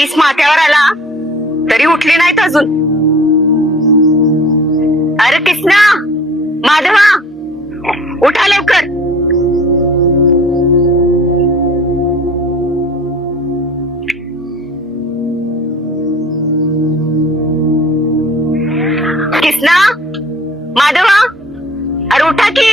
तीस माथ्यावर आला तरी उठली नाहीत अजून. अरे किसना, माधवा, उठा लवकर. किसना, माधवा, अरे उठा की.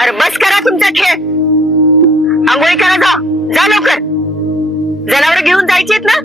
अरे बस करा तुमचा खेळ. आंघोळी करा, जा जा लवकर. जनावर घेऊन जायची आहेत ना.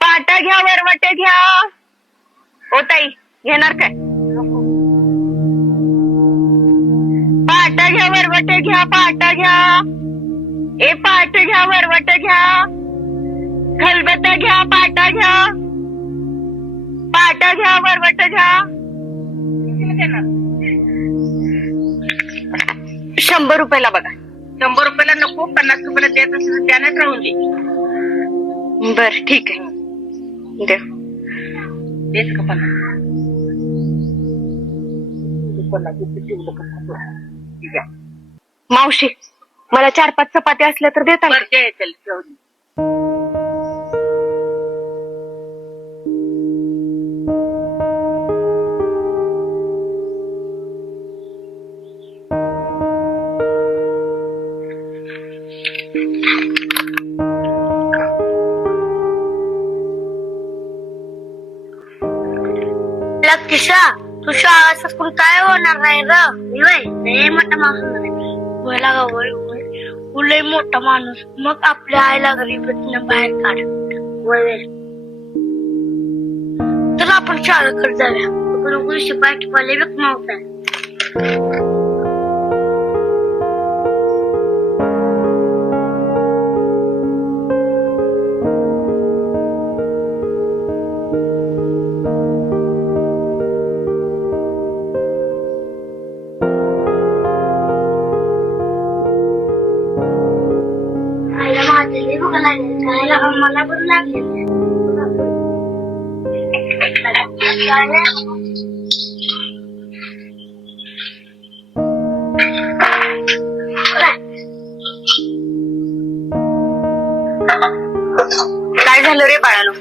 पाटा घ्या, वरवटे घ्या. ओ ताई, घेणार काय? पाटा घ्या, वरवटे घ्या, पाटा घ्या. ए पाट घ्या, वरवट घ्या. खलबत्ता घ्या, पाटा घ्या. पाटा घ्या, वरवट घ्या. 100 रुपयाला बघा. 100 रुपयाला नको, 50 रुपयाला द्यायचं असेल त्यानेच राहून दे. बर ठीक आहे, द्या. देच का 50? मावशी, मला 4-5 चपात्या असल्या तर देता. बरं द्यायचं राहून दे. किशा, तू शाळा सकून काय होणार नाही र. लय मोठा माणूस लय मोठा माणूस. मग आपल्या आईला गरीबीतनं बाहेर काढ. तर आपण शाळेकडे जाऊया. शिपाई टिपाले बघ नव्हता. मला पण लागले. काय झालं रे बाळानो?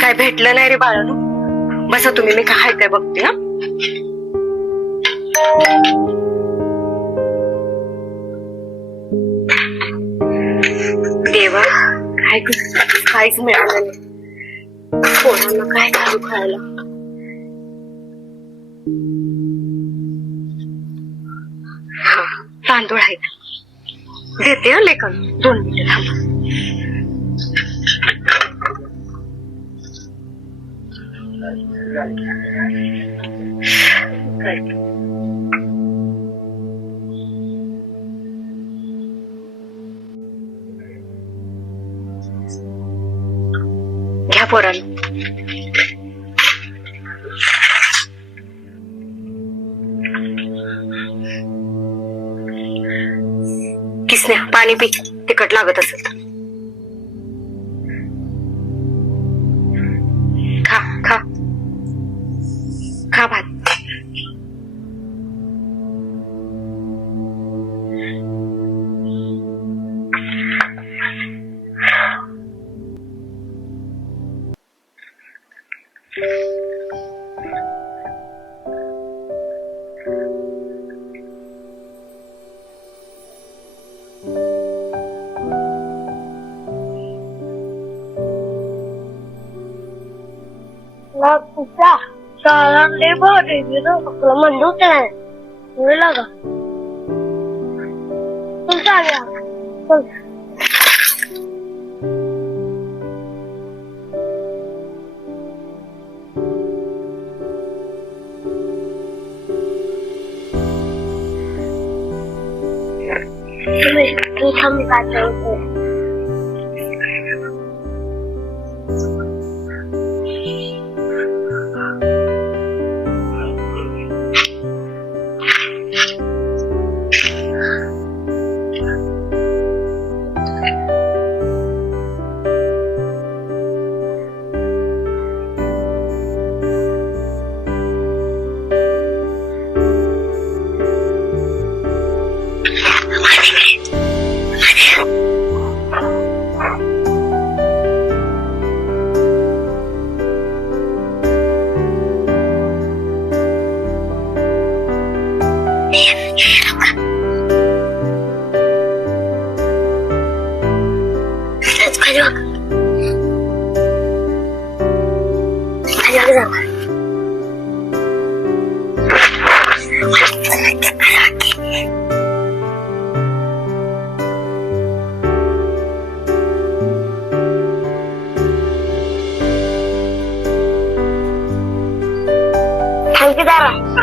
काय भेटलं नाही रे बाळानो? बसा तुम्ही, मी काय काय बघते. हा, देवा, काहीच मिळालं नाही. पोरांना काय करू खायला. तांदूळ आहे, देते. हा लेकन, 2 मिनिटं थांबा. घ्या पोरांनो. किसन्या, पाणी पी, तिखट लागत असेल तर. खा खा खा भात. तुझा शाळा लय भारी तुला म्हणलं होतं ना वेळेला का चल चालूया चल तू थांब काय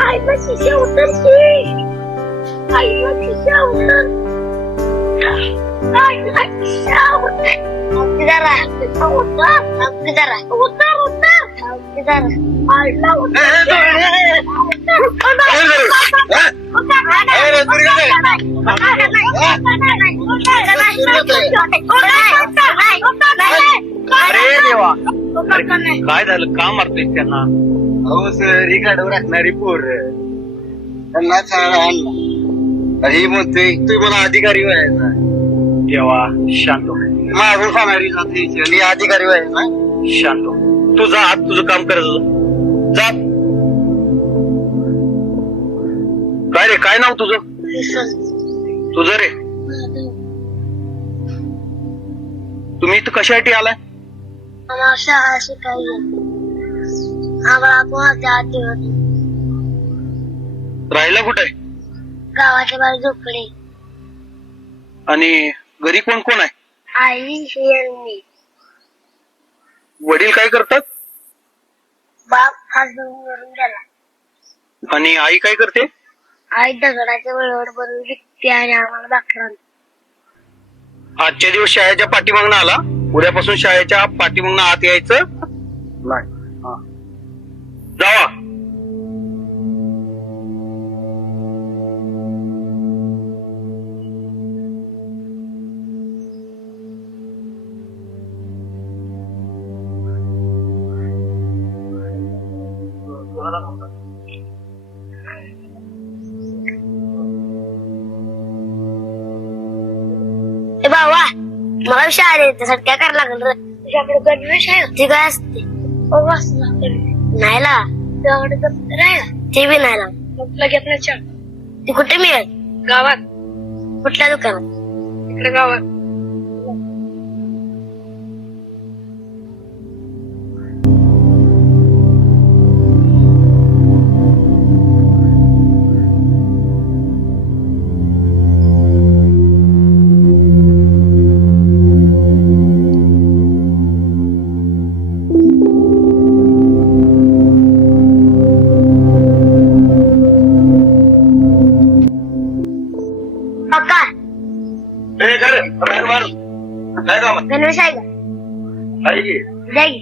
आईला शिशा उतरची आईला शिशा उतर आईला शिशा उतर जरा उतर जरा उतर उतर जरा आईला अरे देवा काय झालं का मारतोय त्यांना अहो सर ही गाडव राखणारी पोर त्यांना चांगला आणला ही म्हणतोय तू मला अधिकारी व्हायचा देवा शांत हो. मागून खाणारी जाते आणि अधिकारी व्हायचा शांत हो. तू जा आत तुझं काम करायचं जा काय रे काय नाव तुझं तुझं रे तुम्ही इथं कशासाठी आलाय मला शाळा शिकायला आम्हाला कोणाच्या आधी होती राहायला कुठे गावाच्या बाजू झोपडे आणि घरी कोण कोण आहे आई मी वडील काय करतात बाप फासून गेला आणि आई काय करते आई दगडाच्या वेळेवर बनवून विकते आणि आम्हाला दाखला आजच्या दिवस शाळेच्या पाठीमागणं आला उद्यापासून शाळेच्या पाठीमागणं आत यायचं नाही जावा बाबा मला शाळेत त्यासाठी काय करायला लागेल रे तुझ्याकडे गणवेश आहे ती काय असते नाही ला तुझ्याकडे दप्तर आहे ते बी नाही ला लगेच ती कुठे मिळेल गावात कुठल्या दुकानात इकडे गावात काय काम गणवेश आहे का जाई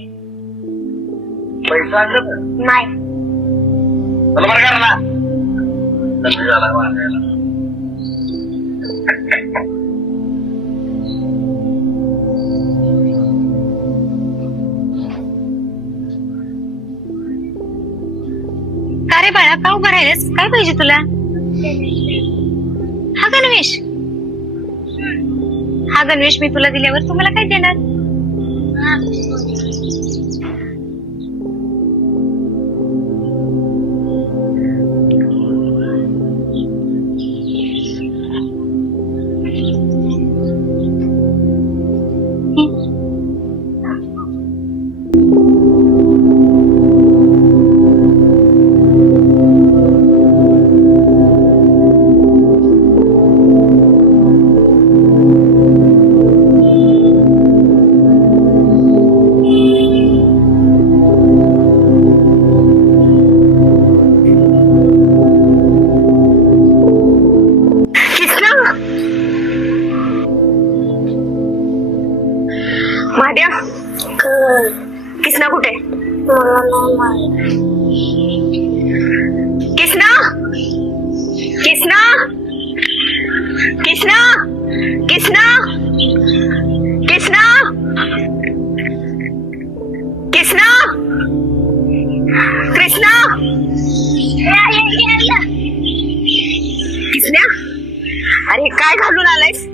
पैसा नाही मला बरं करा ना का रे बाळा का उभं राहिलेस काय पाहिजे तुला हा गणवेश हा गणवेश मी तुला दिल्यावर तुम्हाला काय देणार मला नाही माहित. किसना किसना किसना किसना किसना किसना कृष्णा किसना, अरे काय घालून आलायस?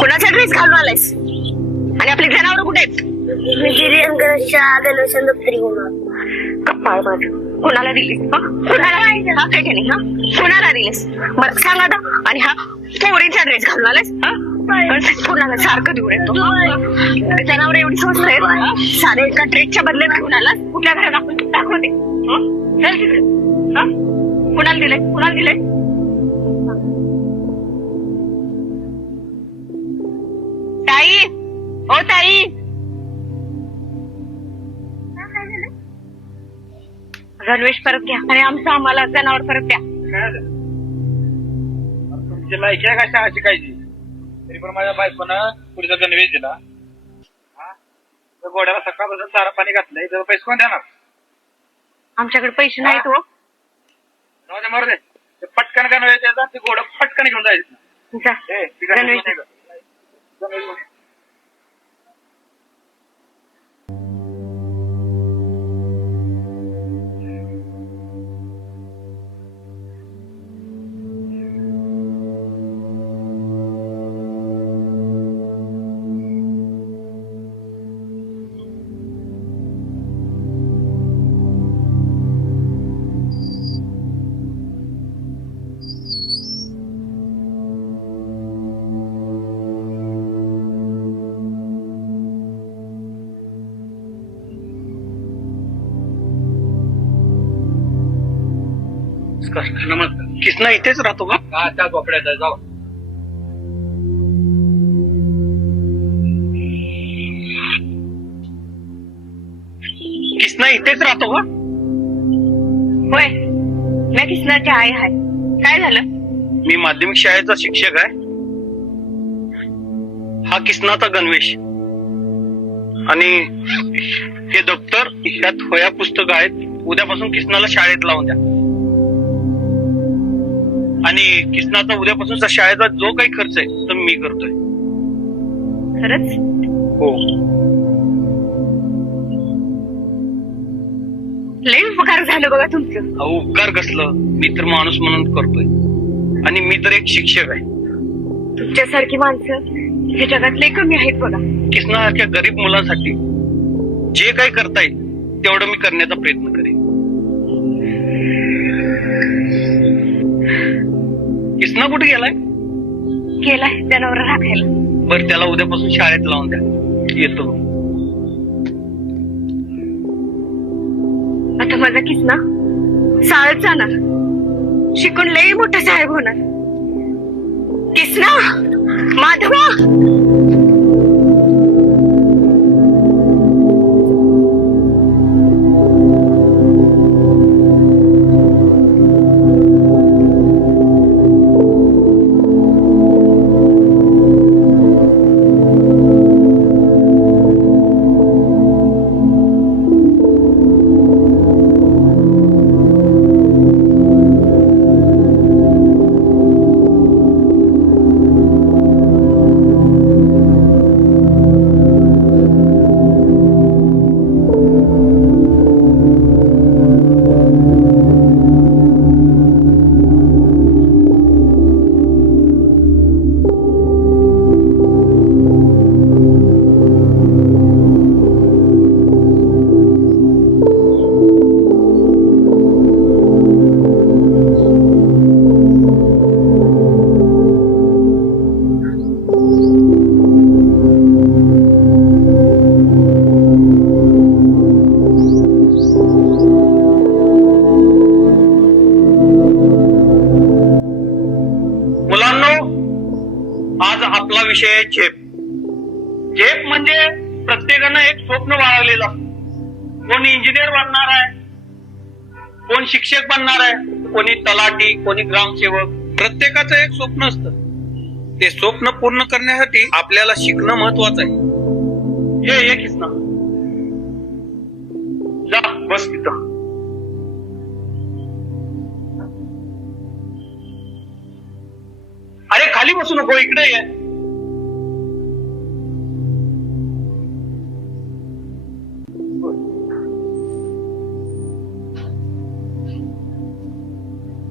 कुणाचा ड्रेस घालून आलायस? आणि आपली जनावर कुठे आहेत? मी गिरीशच्या गणेशन दप्तरी होणार. कप्पाळ माझं कोणाला दिलीस? कुणाला हा काय केली? हा कुणाला दिलीस? बरं सांग आता. आणि हा पोरीचा ड्रेस घालून आलास? कुणाला सारखं देऊन येतो? जनावर एवढी स्वस्त आहेत, सारे एका ड्रेसच्या बदले घालून आलास? कुठल्या घरात दाखवते? चल तिकडे. कुणाला दिलंय? कुणाला दिलंय? ताई, ओ ताई, गणवेश परत घ्या आणि आमचं आम्हाला जनावर परत द्या. तुमची लायकी आहे का शाळा शिकायची? तरी पण माझ्या बायकोनं पुढचा गणवेश दिला. गोड्याला सकाळपासून चारा पाणी घातलंय, तर पैसे कोण देणार? आमच्याकडे पैसे नाहीत हो. मारू दे, पटकन गणवेश द्यायचा, ते गोड पटकन घेऊन जायचं. जा, गणवेश गणवेश. नमस्कार. किसना इथेच राहतो का? हा, त्या झोपड्यात आहे, जाऊ. किसना इथेच राहतो का? होय, मी किसनाची आई आहे. काय झालं? मी माध्यमिक शाळेचा शिक्षक आहे. हा किसनाचा गणवेश आणि हे दप्तर, ह्यात वह्या पुस्तक आहेत. उद्यापासून किसनाला शाळेत लावून द्या. आणि किसनाचा उद्यापासूनचा शाळेचा जो काही खर्च आहे तो मी करतोय. खरंच? हो. लय उपकार झालं बघा तुमचं. अहो, उपकार कसलं, मी तर माणूस म्हणून करतोय. आणि मी तर एक शिक्षक आहे. तुमच्यासारखी माणसं हे जगात लय कमी आहेत बघा. किसनासारख्या गरीब मुलांसाठी जे काही करता येईल तेवढं मी करण्याचा प्रयत्न करेन. किसना कुठे गेलाय? गेलाय जनावर राखायला. बरं, त्याला उद्यापासून शाळेत लावून द्या. येतो. आता माझा किसना शाळेत जाणार, शिकून लय मोठा साहेब होणार. किसना, माधवा, विषय आहे झेप. झेप म्हणजे प्रत्येकानं एक स्वप्न बाळगलेलं असतं. कोणी इंजिनियर बनणार आहे, कोण शिक्षक बनणार आहे, कोणी तलाठी, कोणी ग्रामसेवक. प्रत्येकाचं एक स्वप्न असतं. ते स्वप्न पूर्ण करण्यासाठी आपल्याला शिकणं महत्वाचं आहे. हे किसना जा बस तिथं. अरे खाली बसू नको, इकडे ये.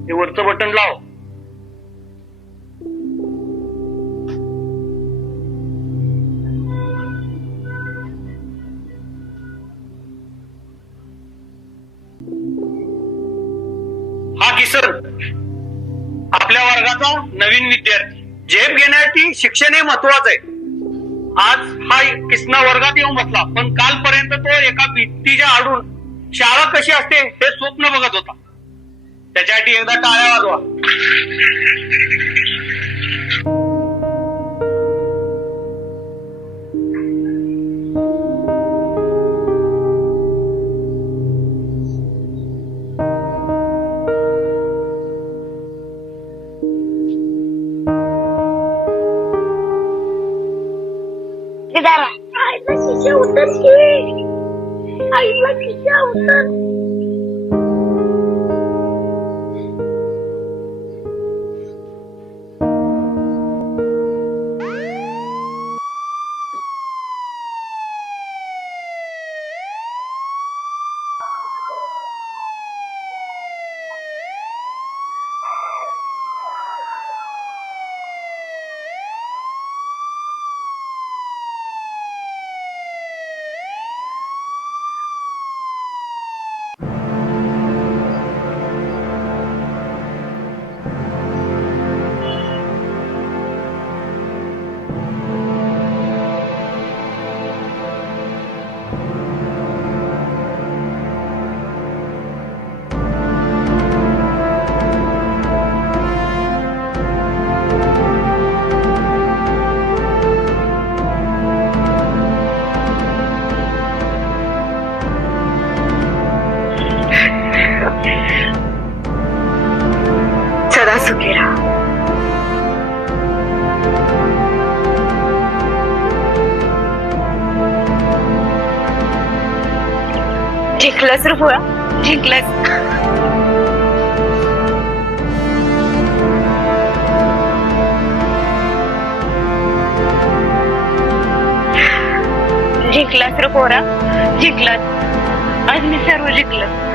हे वरचं बटन लाव. हा किसन आपल्या वर्गाचा नवीन विद्यार्थी. झेप घेण्यासाठी शिक्षण हे महत्वाचं आहे. आज हा किसन वर्गात येऊन बसला, पण कालपर्यंत तो एका भिंतीच्या आडून शाळा कशी असते हे स्वप्न बघत होता. त्याच्यासाठी एकदा टाळ्या वाजवा. जरा आईला खिशा उतर की, आईला खिशा उतर. सदा सुखी राहा. जिंकलंस रे पोरा, जिंकलंस. जिंकलास रे पोरा, जिंकलास. आज मी सर्व जिंकलं.